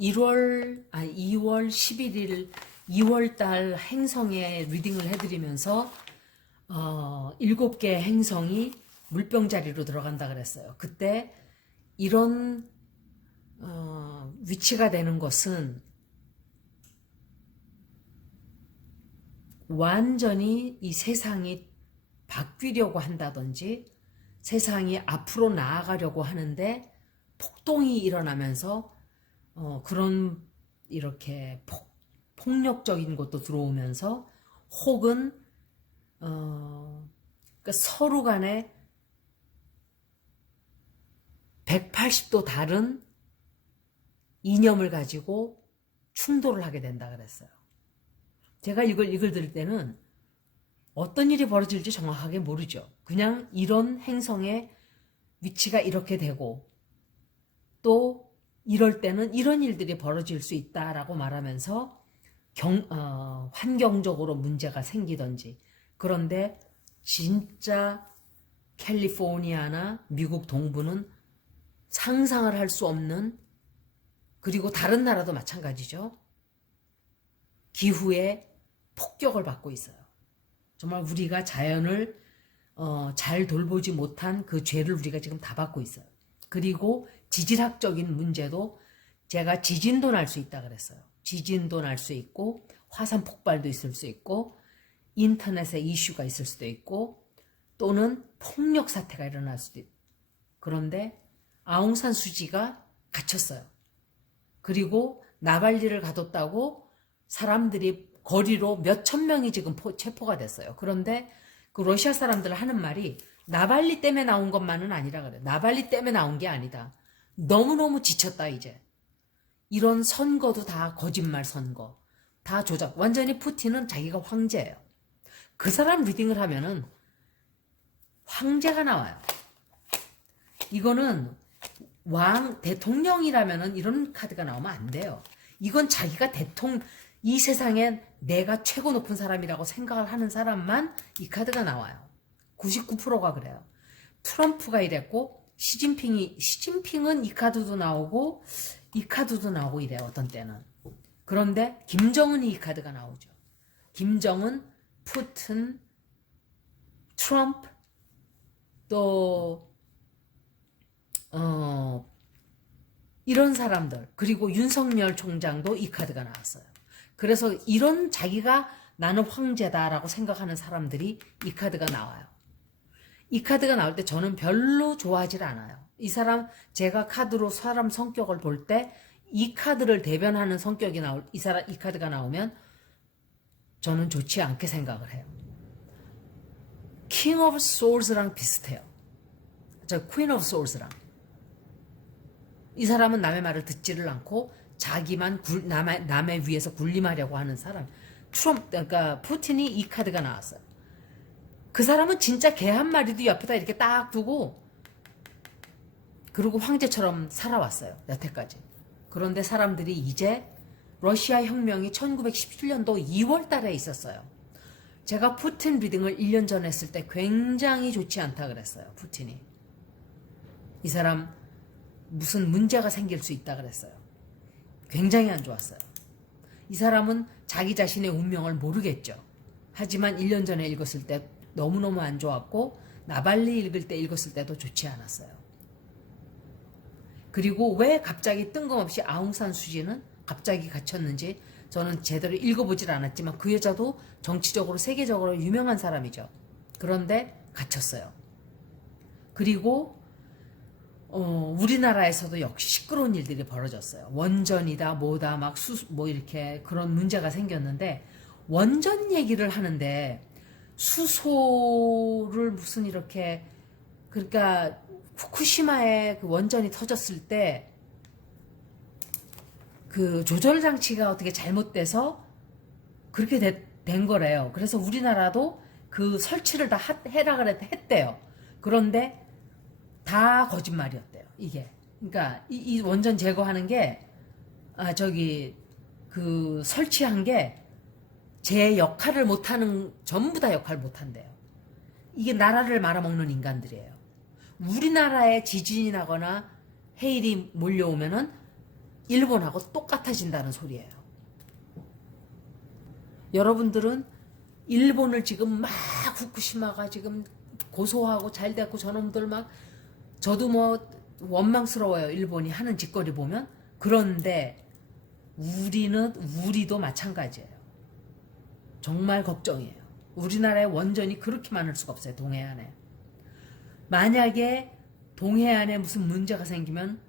2월 11일 2월달 행성의 리딩을 해드리면서 7개 행성이 물병자리로 들어간다 그랬어요. 그때 이런 위치가 되는 것은 완전히 이 세상이 바뀌려고 한다든지 세상이 앞으로 나아가려고 하는데 폭동이 일어나면서 그런 이렇게 폭력적인 것도 들어오면서 혹은 그러니까 서로 간에 180도 다른 이념을 가지고 충돌을 하게 된다 그랬어요. 제가 이걸 들을 때는 어떤 일이 벌어질지 정확하게 모르죠. 그냥 이런 행성의 위치가 이렇게 되고 또 이럴 때는 이런 일들이 벌어질 수 있다라고 말하면서 환경적으로 문제가 생기든지. 그런데 진짜 캘리포니아나 미국 동부는 상상을 할 수 없는, 그리고 다른 나라도 마찬가지죠. 기후에 폭격을 받고 있어요. 정말 우리가 자연을 잘 돌보지 못한 그 죄를 우리가 지금 다 받고 있어요. 그리고 지질학적인 문제도 제가 지진도 날 수 있다 그랬어요. 지진도 날 수 있고 화산 폭발도 있을 수 있고 인터넷에 이슈가 있을 수도 있고 또는 폭력 사태가 일어날 수도 있고. 그런데 아웅산 수지가 갇혔어요. 그리고 나발리를 가뒀다고 사람들이 거리로 몇천 명이 지금 체포가 됐어요. 그런데 그 러시아 사람들 하는 말이 나발리 때문에 나온 것만은 아니라 그래. 나발리 때문에 나온 게 아니다. 너무너무 지쳤다 이제. 이런 선거도 다 거짓말 선거. 다 조작. 완전히 푸틴은 자기가 황제예요. 그 사람 리딩을 하면은 황제가 나와요. 이거는 대통령이라면은 이런 카드가 나오면 안 돼요. 이건 자기가 이 세상에 내가 최고 높은 사람이라고 생각을 하는 사람만 이 카드가 나와요. 99%가 그래요. 트럼프가 이랬고 시진핑은 이 카드도 나오고 이 카드도 나오고 이래요. 어떤 때는. 그런데 김정은이 이 카드가 나오죠. 김정은, 푸틴, 트럼프, 또 이런 사람들, 그리고 윤석열 총장도 이 카드가 나왔어요. 그래서 이런 자기가 나는 황제다라고 생각하는 사람들이 이 카드가 나와요. 이 카드가 나올 때 저는 별로 좋아하질 않아요. 제가 카드로 사람 성격을 볼 때 이 카드를 대변하는 성격이 이 카드가 나오면 저는 좋지 않게 생각을 해요. King of Swords랑 비슷해요. 저 Queen of Swords랑. 이 사람은 남의 말을 듣지를 않고 자기만 남의 위에서 군림하려고 하는 사람. 그러니까 푸틴이 이 카드가 나왔어요. 그 사람은 진짜 개 한 마리도 옆에다 이렇게 딱 두고 그리고 황제처럼 살아왔어요. 여태까지. 그런데 사람들이 이제 러시아 혁명이 1917년도 2월 달에 있었어요. 제가 푸틴 리딩을 1년 전에 했을 때 굉장히 좋지 않다 그랬어요. 푸틴이. 이 사람 무슨 문제가 생길 수 있다 그랬어요. 굉장히 안 좋았어요. 이 사람은 자기 자신의 운명을 모르겠죠. 하지만 1년 전에 읽었을 때 너무너무 안 좋았고 나발리 읽었을 때도 좋지 않았어요. 그리고 왜 갑자기 뜬금없이 아웅산 수지는 갑자기 갇혔는지 저는 제대로 읽어보질 않았지만 그 여자도 정치적으로 세계적으로 유명한 사람이죠. 그런데 갇혔어요. 그리고 우리나라에서도 역시 시끄러운 일들이 벌어졌어요. 원전이다 뭐다 막 이렇게 그런 문제가 생겼는데 원전 얘기를 하는데 수소를 무슨 이렇게 그러니까 후쿠시마에 그 원전이 터졌을 때 그 조절 장치가 어떻게 잘못돼서 그렇게 된 거래요. 그래서 우리나라도 그 설치를 다 해라 했대요. 그런데 다 거짓말이었대요. 이게. 그러니까 이 원전 제거하는 게 그 설치한 게 제 역할을 못하는, 전부 다 역할을 못한대요. 이게 나라를 말아먹는 인간들이에요. 우리나라에 지진이 나거나 해일이 몰려오면은 일본하고 똑같아진다는 소리예요. 여러분들은 일본을 지금 막 후쿠시마가 지금 고소하고 잘 됐고 저놈들 막 저도 뭐 원망스러워요. 일본이 하는 짓거리 보면. 그런데 우리도 마찬가지예요. 정말 걱정이에요. 우리나라에 원전이 그렇게 많을 수가 없어요. 동해안에. 만약에 동해안에 무슨 문제가 생기면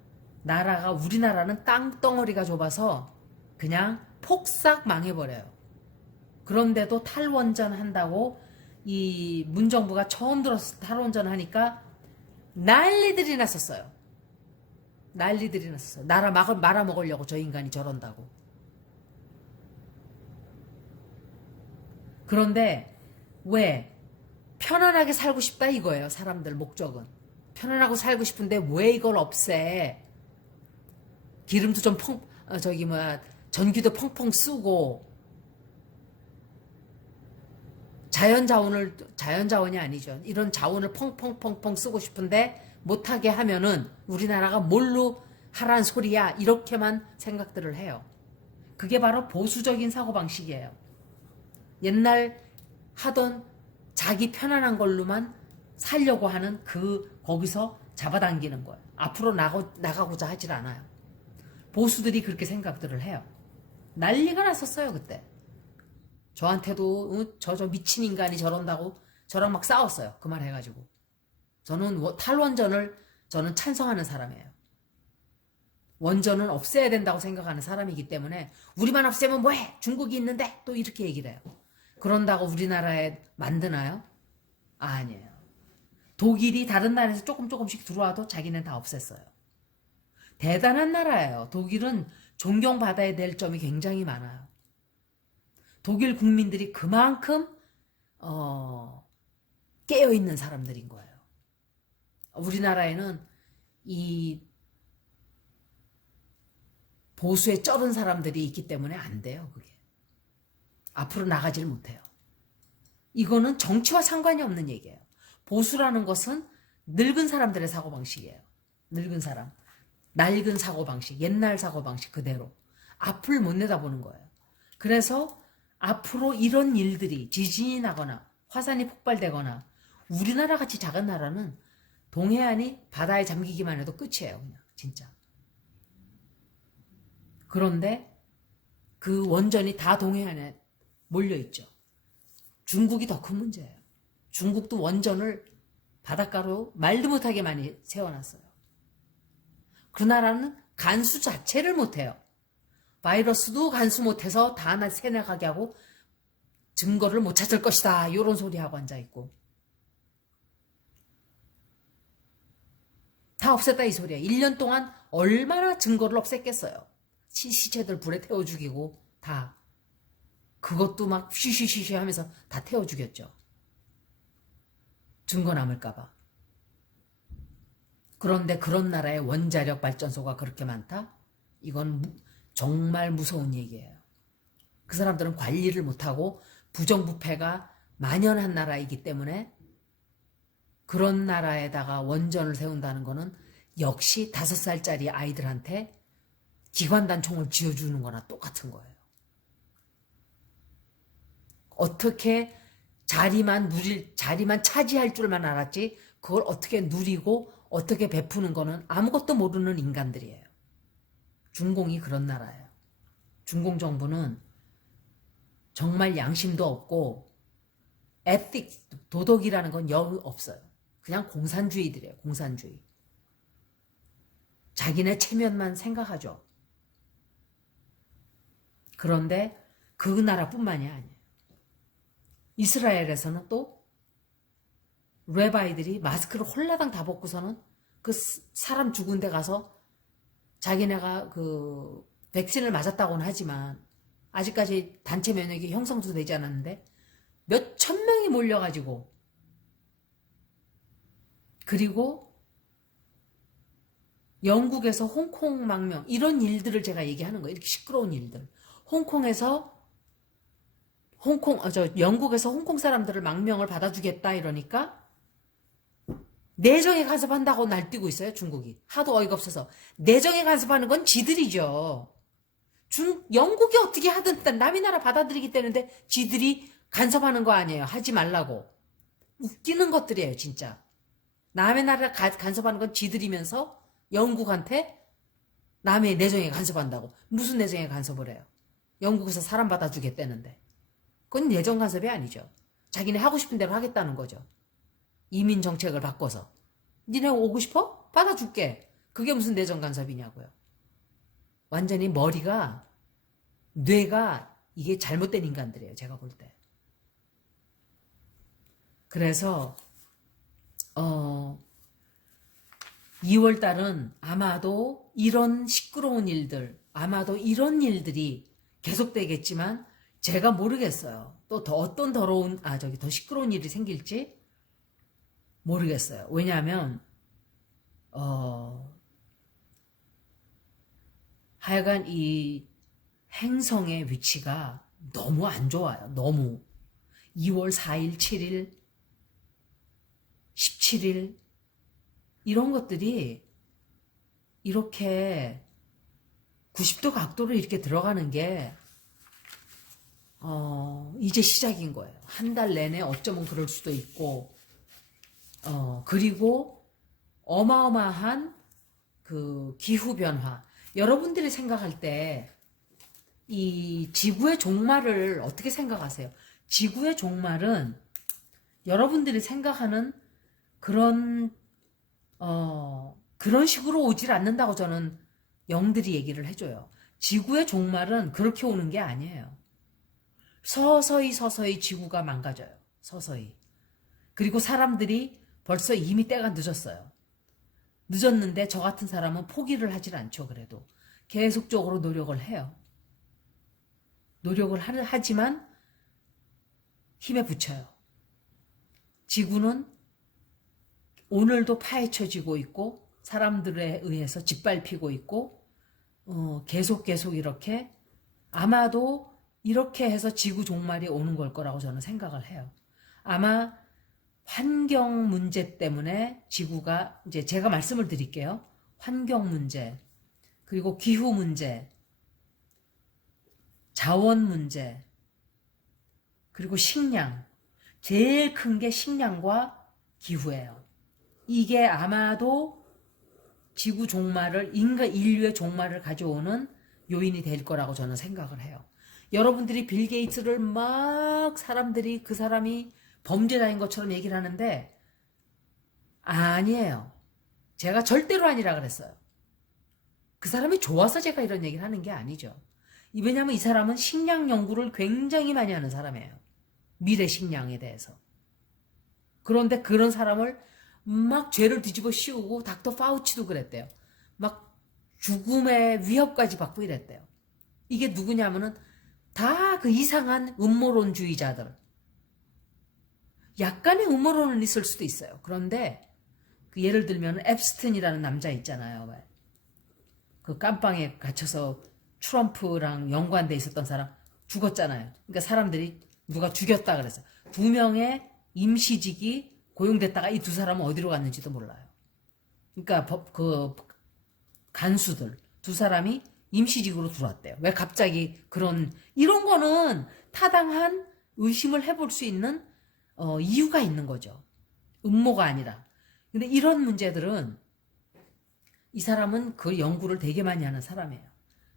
우리나라는 땅덩어리가 좁아서 그냥 폭삭 망해버려요. 그런데도 탈원전 한다고 이 문정부가 처음 들어서 탈원전 하니까 난리들이 났었어요. 난리들이 났었어요. 나라 말아먹으려고 저 인간이 저런다고. 그런데 왜 편안하게 살고 싶다 이거예요. 사람들 목적은. 편안하고 살고 싶은데 왜 이걸 없애? 기름도 좀 전기도 펑펑 쓰고 자연자원이 아니죠. 이런 자원을 펑펑펑펑 쓰고 싶은데 못하게 하면은 우리나라가 뭘로 하란 소리야? 이렇게만 생각들을 해요. 그게 바로 보수적인 사고방식이에요. 옛날 하던 자기 편안한 걸로만 살려고 하는 거기서 잡아당기는 거예요. 앞으로 나가고자 하질 않아요. 보수들이 그렇게 생각들을 해요. 난리가 났었어요, 그때. 저한테도 저 미친 인간이 저런다고 저랑 막 싸웠어요. 그 말 해가지고. 저는 탈원전을 저는 찬성하는 사람이에요. 원전은 없애야 된다고 생각하는 사람이기 때문에 우리만 없애면 뭐해? 중국이 있는데 또 이렇게 얘기를 해요. 그런다고 우리나라에 만드나요? 아니에요. 독일이 다른 나라에서 조금씩 들어와도 자기는 다 없앴어요. 대단한 나라예요. 독일은 존경받아야 될 점이 굉장히 많아요. 독일 국민들이 그만큼 깨어있는 사람들인 거예요. 우리나라에는 이 보수에 쩔은 사람들이 있기 때문에 안 돼요. 그게. 앞으로 나가질 못해요. 이거는 정치와 상관이 없는 얘기예요. 보수라는 것은 늙은 사람들의 사고방식이에요. 늙은 사람. 낡은 사고방식, 옛날 사고방식 그대로. 앞을 못 내다보는 거예요. 그래서 앞으로 이런 일들이 지진이 나거나 화산이 폭발되거나 우리나라 같이 작은 나라는 동해안이 바다에 잠기기만 해도 끝이에요. 그냥 진짜. 그런데 그 원전이 다 동해안에 몰려있죠. 중국이 더 큰 문제예요. 중국도 원전을 바닷가로 말도 못하게 많이 세워놨어요. 그 나라는 간수 자체를 못해요. 바이러스도 간수 못해서 다 새나가게 하고 증거를 못 찾을 것이다. 이런 소리하고 앉아있고. 다 없앴다 이 소리야. 1년 동안 얼마나 증거를 없앴겠어요. 시체들 불에 태워 죽이고 다. 그것도 막 쉬쉬쉬쉬 하면서 다 태워 죽였죠. 증거 남을까봐. 그런데 그런 나라의 원자력 발전소가 그렇게 많다? 이건 정말 무서운 얘기예요. 그 사람들은 관리를 못하고 부정부패가 만연한 나라이기 때문에 그런 나라에다가 원전을 세운다는 거는 역시 5살짜리 아이들한테 기관단 총을 쥐어주는 거나 똑같은 거예요. 어떻게 자리만 차지할 줄만 알았지 그걸 어떻게 누리고 어떻게 베푸는 거는 아무것도 모르는 인간들이에요. 중공이 그런 나라예요. 중공 정부는 정말 양심도 없고 에틱, 도덕이라는 건 영 없어요. 그냥 공산주의들이에요. 공산주의. 자기네 체면만 생각하죠. 그런데 그 나라뿐만이 아니에요. 이스라엘에서는 또 레바이들이 마스크를 홀라당 다 벗고서는 그 사람 죽은 데 가서 자기네가 그 백신을 맞았다고는 하지만 아직까지 단체 면역이 형성도 되지 않았는데 몇 천 명이 몰려가지고 그리고 영국에서 홍콩 망명 이런 일들을 제가 얘기하는 거예요. 이렇게 시끄러운 일들. 영국에서 홍콩 사람들을 망명을 받아주겠다 이러니까 내정에 간섭한다고 날뛰고 있어요, 중국이. 하도 어이가 없어서. 내정에 간섭하는 건 지들이죠. 영국이 어떻게 하든 남의 나라 받아들이기 때문에 지들이 간섭하는 거 아니에요. 하지 말라고. 웃기는 것들이에요, 진짜. 남의 나라 간섭하는 건 지들이면서 영국한테 남의 내정에 간섭한다고. 무슨 내정에 간섭을 해요? 영국에서 사람 받아주겠다는데. 그건 내정 간섭이 아니죠. 자기네 하고 싶은 대로 하겠다는 거죠. 이민 정책을 바꿔서. 니네 오고 싶어? 받아줄게. 그게 무슨 내정 간섭이냐고요. 완전히 머리가, 뇌가 이게 잘못된 인간들이에요. 제가 볼 때. 그래서 2월 달은 아마도 이런 시끄러운 일들, 아마도 이런 일들이 계속되겠지만 제가 모르겠어요. 또 더 어떤 더 시끄러운 일이 생길지 모르겠어요. 왜냐하면 하여간 이 행성의 위치가 너무 안 좋아요. 너무. 2월 4일, 7일, 17일 이런 것들이 이렇게 90도 각도로 이렇게 들어가는 게 이제 시작인 거예요. 한 달 내내 어쩌면 그럴 수도 있고 그리고 어마어마한 그 기후변화. 여러분들이 생각할 때 이 지구의 종말을 어떻게 생각하세요? 지구의 종말은 여러분들이 생각하는 그런 식으로 오질 않는다고 저는 영들이 얘기를 해줘요. 지구의 종말은 그렇게 오는 게 아니에요. 서서히 지구가 망가져요. 서서히. 그리고 사람들이 벌써 이미 때가 늦었어요. 늦었는데 저 같은 사람은 포기를 하질 않죠. 그래도 계속적으로 노력을 해요. 노력을 하지만 힘에 부쳐요. 지구는 오늘도 파헤쳐지고 있고 사람들에 의해서 짓밟히고 있고 계속 이렇게 아마도 이렇게 해서 지구 종말이 오는 걸 거라고 저는 생각을 해요. 아마 환경 문제 때문에 지구가 이제 제가 말씀을 드릴게요. 환경 문제, 그리고 기후 문제, 자원 문제, 그리고 식량. 제일 큰 게 식량과 기후예요. 이게 아마도 지구 종말을, 인류의 종말을 가져오는 요인이 될 거라고 저는 생각을 해요. 여러분들이 빌 게이츠를 막 사람들이 그 사람이 범죄자인 것처럼 얘기를 하는데 아니에요. 제가 절대로 아니라 그랬어요. 그 사람이 좋아서 제가 이런 얘기를 하는 게 아니죠. 왜냐하면 이 사람은 식량 연구를 굉장히 많이 하는 사람이에요. 미래 식량에 대해서. 그런데 그런 사람을 막 죄를 뒤집어 씌우고 닥터 파우치도 그랬대요. 막 죽음의 위협까지 받고 이랬대요. 이게 누구냐면은 다 그 이상한 음모론주의자들. 약간의 음모론은 있을 수도 있어요. 그런데 그 예를 들면 앱스틴이라는 남자 있잖아요. 그 깜빵에 갇혀서 트럼프랑 연관돼 있었던 사람 죽었잖아요. 그러니까 사람들이 누가 죽였다 그래서 2명의 임시직이 고용됐다가 이 2사람은 어디로 갔는지도 몰라요. 그러니까 그 간수들 2사람이 임시직으로 들어왔대요. 왜 갑자기 이런 거는 타당한 의심을 해볼 수 있는 이유가 있는 거죠. 음모가 아니라. 근데 이런 문제들은 이 사람은 그 연구를 되게 많이 하는 사람이에요.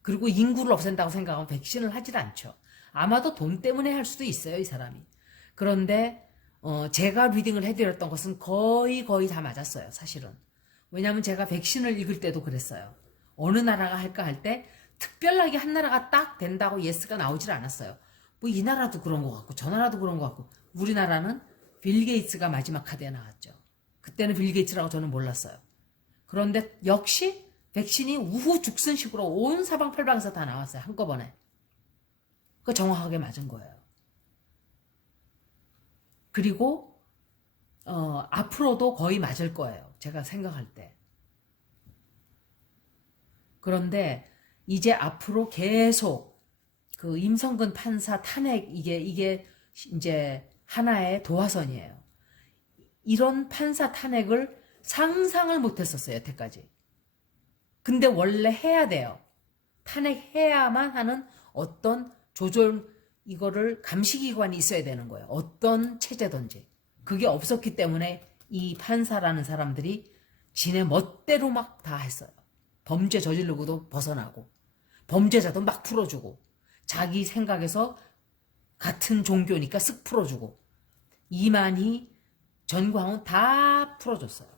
그리고 인구를 없앤다고 생각하면 백신을 하질 않죠. 아마도 돈 때문에 할 수도 있어요, 이 사람이. 그런데 제가 리딩을 해드렸던 것은 거의 다 맞았어요, 사실은. 왜냐하면 제가 백신을 읽을 때도 그랬어요. 어느 나라가 할까 할 때 특별하게 한 나라가 딱 된다고 예스가 나오질 않았어요. 뭐 이 나라도 그런 것 같고 저 나라도 그런 것 같고 우리나라는 빌 게이츠가 마지막 카드에 나왔죠. 그때는 빌 게이츠라고 저는 몰랐어요. 그런데 역시 백신이 우후죽순식으로 온 사방팔방에서 다 나왔어요. 한꺼번에. 그거 정확하게 맞은 거예요. 그리고 앞으로도 거의 맞을 거예요. 제가 생각할 때. 그런데 이제 앞으로 계속 그 임성근 판사 탄핵 이게 이제 하나의 도화선이에요. 이런 판사 탄핵을 상상을 못했었어요, 여태까지. 근데 원래 해야 돼요. 탄핵해야만 하는 어떤 조절, 이거를 감시기관이 있어야 되는 거예요. 어떤 체제든지. 그게 없었기 때문에 이 판사라는 사람들이 지네 멋대로 막 다 했어요. 범죄 저지르고도 벗어나고, 범죄자도 막 풀어주고, 자기 생각에서 같은 종교니까 쓱 풀어주고, 이만희, 전광훈 다 풀어줬어요.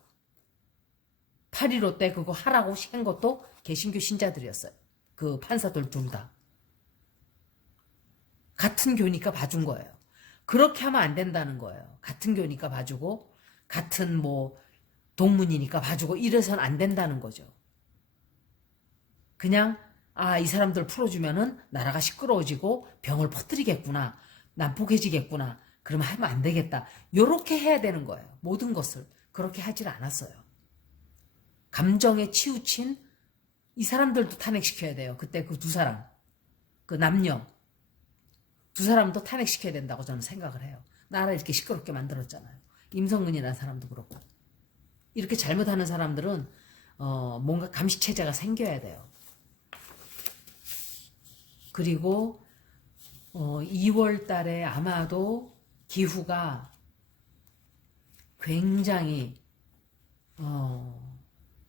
8.15 때 그거 하라고 한 것도 개신교 신자들이었어요. 그 판사들 둘 다. 같은 교니까 봐준 거예요. 그렇게 하면 안 된다는 거예요. 같은 교니까 봐주고, 같은 뭐 동문이니까 봐주고 이래서는 안 된다는 거죠. 그냥 이 사람들 풀어주면은 나라가 시끄러워지고 병을 퍼뜨리겠구나, 난폭해지겠구나, 그러면 하면 안 되겠다. 요렇게 해야 되는 거예요. 모든 것을. 그렇게 하질 않았어요. 감정에 치우친 이 사람들도 탄핵시켜야 돼요. 그때 그 두 사람, 그 남녀 두 사람도 탄핵시켜야 된다고 저는 생각을 해요. 나라 이렇게 시끄럽게 만들었잖아요. 임성근이라는 사람도 그렇고. 이렇게 잘못하는 사람들은 뭔가 감시체제가 생겨야 돼요. 그리고 2월 달에 아마도 기후가 굉장히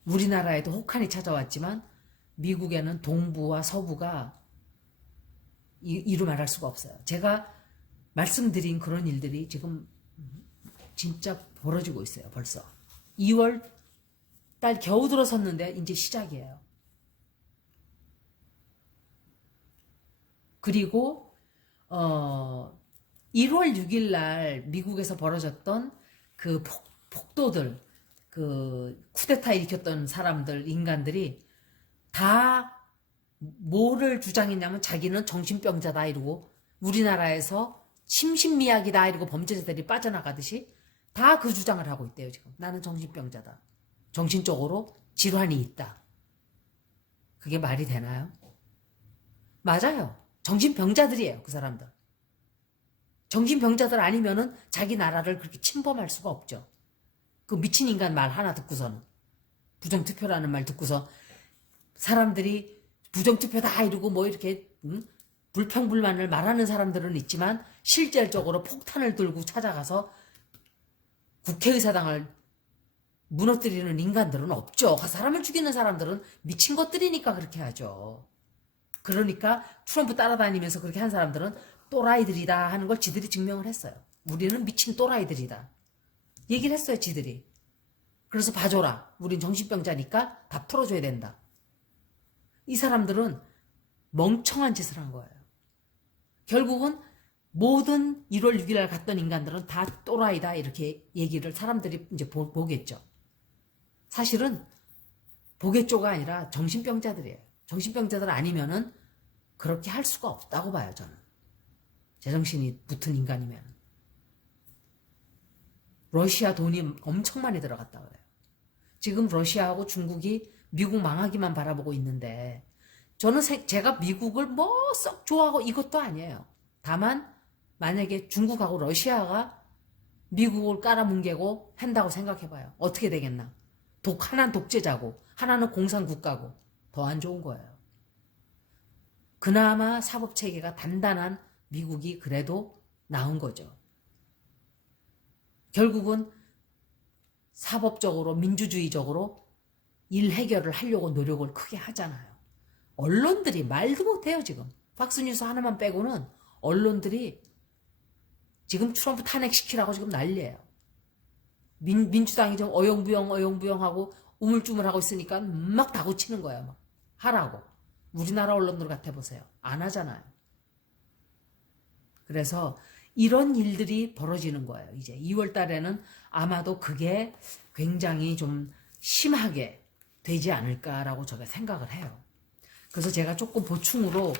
우리나라에도 혹한이 찾아왔지만 미국에는 동부와 서부가 이루 말할 수가 없어요. 제가 말씀드린 그런 일들이 지금 진짜 벌어지고 있어요. 벌써 2월 달 겨우 들어섰는데 이제 시작이에요. 그리고 1월 6일 날 미국에서 벌어졌던 그 폭도들, 그 쿠데타 일으켰던 사람들, 인간들이 다 뭐를 주장했냐면 자기는 정신병자다 이러고, 우리나라에서 심신미약이다 이러고 범죄자들이 빠져나가듯이 다 그 주장을 하고 있대요. 지금 나는 정신병자다, 정신적으로 질환이 있다. 그게 말이 되나요? 맞아요. 정신병자들이에요. 그 사람들. 정신병자들 아니면은 자기 나라를 그렇게 침범할 수가 없죠. 그 미친 인간 말 하나 듣고서는, 부정투표라는 말 듣고서 사람들이 부정투표다 이러고 뭐 이렇게 불평불만을 말하는 사람들은 있지만 실질적으로 폭탄을 들고 찾아가서 국회의사당을 무너뜨리는 인간들은 없죠. 사람을 죽이는 사람들은 미친 것들이니까 그렇게 하죠. 그러니까 트럼프 따라다니면서 그렇게 한 사람들은 또라이들이다 하는 걸 지들이 증명을 했어요. 우리는 미친 또라이들이다 얘기를 했어요, 지들이. 그래서 봐줘라, 우린 정신병자니까 다 풀어줘야 된다. 이 사람들은 멍청한 짓을 한 거예요. 결국은 모든 1월 6일 날 갔던 인간들은 다 또라이다 이렇게 얘기를 사람들이 이제 보겠죠. 사실은 보겠죠가 아니라 정신병자들이에요. 정신병자들 아니면은 그렇게 할 수가 없다고 봐요, 저는. 제정신이 붙은 인간이면. 러시아 돈이 엄청 많이 들어갔다 그래요. 지금 러시아하고 중국이 미국 망하기만 바라보고 있는데, 저는 제가 미국을 뭐 썩 좋아하고 이것도 아니에요. 다만 만약에 중국하고 러시아가 미국을 깔아뭉개고 한다고 생각해봐요. 어떻게 되겠나? 하나는 독재자고 하나는 공산국가고 더 안 좋은 거예요. 그나마 사법체계가 단단한 미국이 그래도 나은 거죠. 결국은 사법적으로 민주주의적으로 일 해결을 하려고 노력을 크게 하잖아요. 언론들이 말도 못해요. 지금 팍스뉴스 하나만 빼고는 언론들이 지금 트럼프 탄핵시키라고 지금 난리예요. 민주당이 좀 어영부영하고 우물쭈물하고 있으니까 막 다구치는 거예요. 막 하라고. 우리나라 언론들 같아 보세요. 안 하잖아요. 그래서 이런 일들이 벌어지는 거예요. 이제 2월 달에는 아마도 그게 굉장히 좀 심하게 되지 않을까라고 제가 생각을 해요. 그래서 제가 조금 보충으로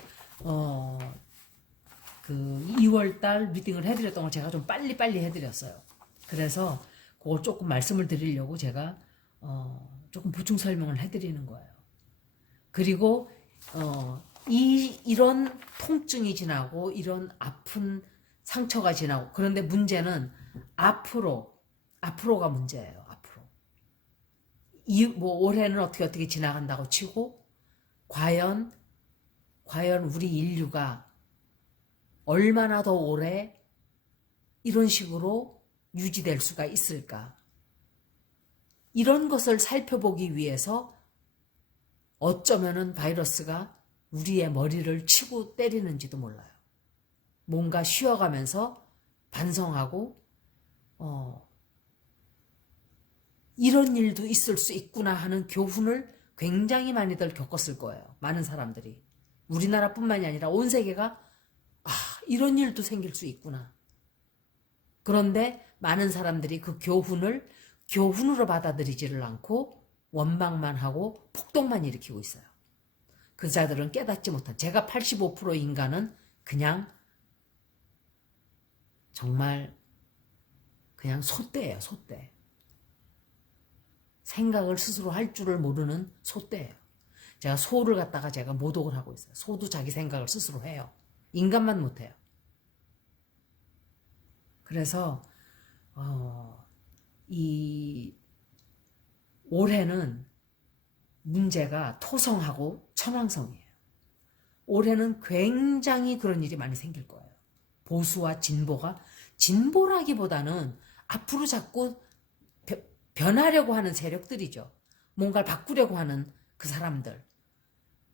그 2월 달 미팅을 해드렸던 걸 제가 좀 빨리빨리 해드렸어요. 그래서 그걸 조금 말씀을 드리려고 제가 조금 보충 설명을 해드리는 거예요. 그리고 이런 통증이 지나고 이런 아픈 상처가 지나고, 그런데 문제는 앞으로가 문제예요. 앞으로 뭐 올해는 어떻게 지나간다고 치고 과연 우리 인류가 얼마나 더 오래 이런 식으로 유지될 수가 있을까? 이런 것을 살펴보기 위해서 어쩌면은 바이러스가 우리의 머리를 치고 때리는지도 몰라요. 뭔가 쉬어가면서 반성하고 이런 일도 있을 수 있구나 하는 교훈을 굉장히 많이들 겪었을 거예요. 많은 사람들이. 우리나라뿐만이 아니라 온 세계가 이런 일도 생길 수 있구나. 그런데 많은 사람들이 그 교훈을 교훈으로 받아들이지를 않고 원망만 하고 폭동만 일으키고 있어요. 그 자들은 깨닫지 못한, 제가 85% 인간은 그냥 정말 그냥 소떼예요, 소떼. 생각을 스스로 할 줄을 모르는 소떼예요. 제가 소를 갖다가 제가 모독을 하고 있어요. 소도 자기 생각을 스스로 해요. 인간만 못해요. 그래서 이 올해는 문제가 토성하고 천왕성이에요. 올해는 굉장히 그런 일이 많이 생길 거예요. 보수와 진보가, 진보라기보다는 앞으로 자꾸 변하려고 하는 세력들이죠. 뭔가를 바꾸려고 하는 그 사람들.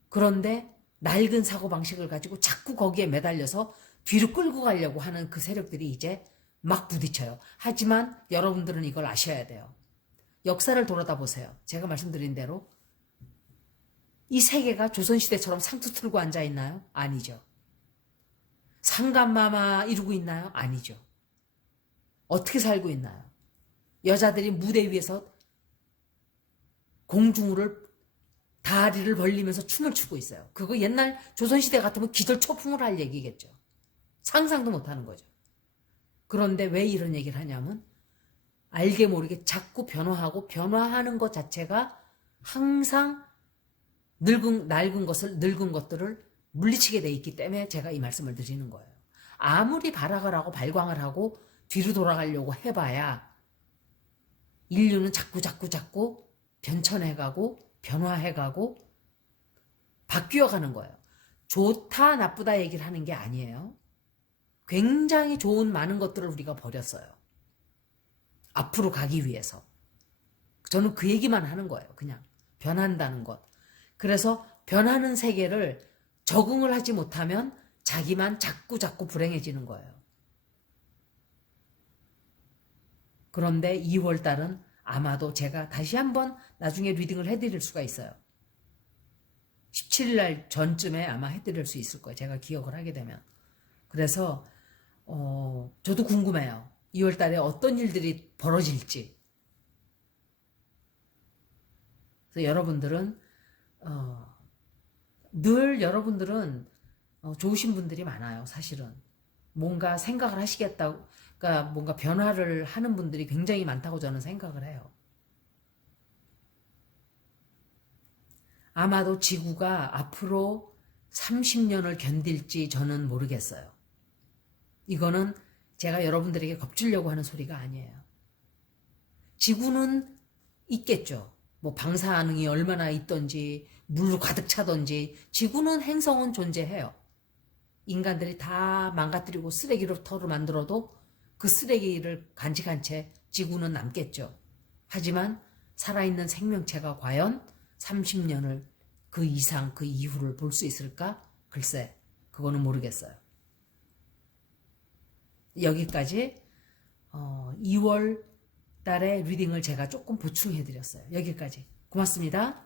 그런데 낡은 사고방식을 가지고 자꾸 거기에 매달려서 뒤로 끌고 가려고 하는 그 세력들이 이제 막 부딪혀요. 하지만 여러분들은 이걸 아셔야 돼요. 역사를 돌아다 보세요. 제가 말씀드린 대로 이 세계가 조선시대처럼 상투 틀고 앉아있나요? 아니죠. 상감마마 이루고 있나요? 아니죠. 어떻게 살고 있나요? 여자들이 무대 위에서 공중을 다리를 벌리면서 춤을 추고 있어요. 그거 옛날 조선시대 같으면 기절초풍을 할 얘기겠죠. 상상도 못하는 거죠. 그런데 왜 이런 얘기를 하냐면 알게 모르게 자꾸 변화하고 변화하는 것 자체가 항상 늙은 것들을 물리치게 돼 있기 때문에 제가 이 말씀을 드리는 거예요. 아무리 발악을 하고 발광을 하고 뒤로 돌아가려고 해봐야 인류는 자꾸 변천해가고 변화해가고 바뀌어가는 거예요. 좋다 나쁘다 얘기를 하는 게 아니에요. 굉장히 좋은 많은 것들을 우리가 버렸어요. 앞으로 가기 위해서. 저는 그 얘기만 하는 거예요. 그냥 변한다는 것. 그래서 변하는 세계를 적응을 하지 못하면 자기만 자꾸 불행해지는 거예요. 그런데 2월 달은 아마도 제가 다시 한번 나중에 리딩을 해드릴 수가 있어요. 17일 날 전쯤에 아마 해드릴 수 있을 거예요. 제가 기억을 하게 되면. 그래서 저도 궁금해요. 2월 달에 어떤 일들이 벌어질지. 그래서 여러분들은 늘 여러분들은 좋으신 분들이 많아요. 사실은. 뭔가 생각을 하시겠다고, 그러니까 뭔가 변화를 하는 분들이 굉장히 많다고 저는 생각을 해요. 아마도 지구가 앞으로 30년을 견딜지 저는 모르겠어요. 이거는 제가 여러분들에게 겁주려고 하는 소리가 아니에요. 지구는 있겠죠. 뭐 방사능이 얼마나 있던지 물로 가득 차던지 지구는 행성은 존재해요. 인간들이 다 망가뜨리고 쓰레기로터로 만들어도 그 쓰레기를 간직한 채 지구는 남겠죠. 하지만 살아있는 생명체가 과연 30년을 그 이상 그 이후를 볼 수 있을까? 글쎄, 그거는 모르겠어요. 여기까지 2월 달에 리딩을 제가 조금 보충해 드렸어요. 여기까지. 고맙습니다.